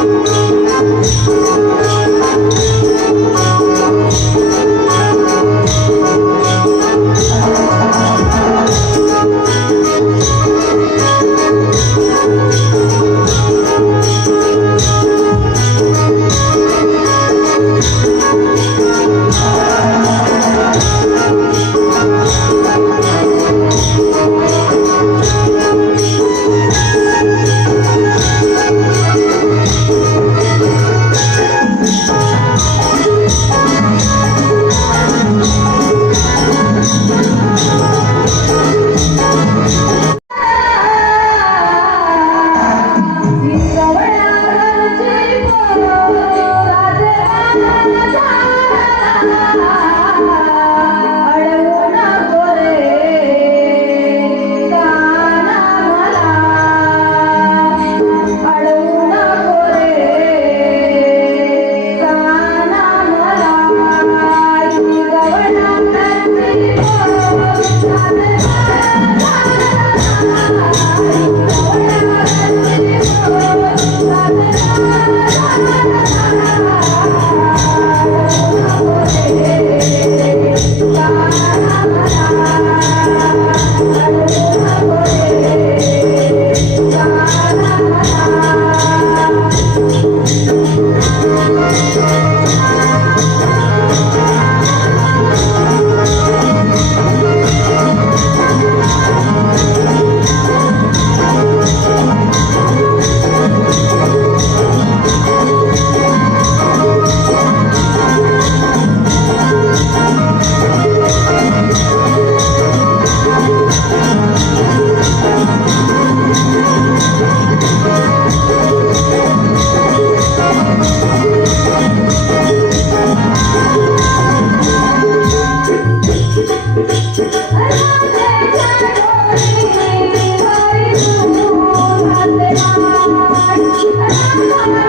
Thank you.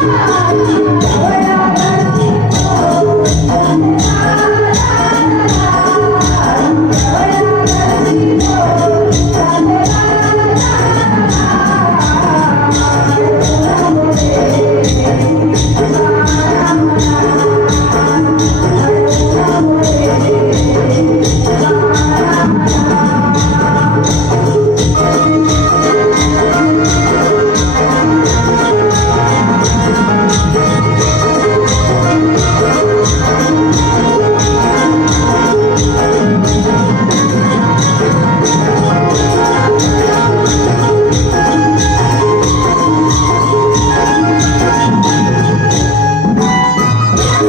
Thank oh you.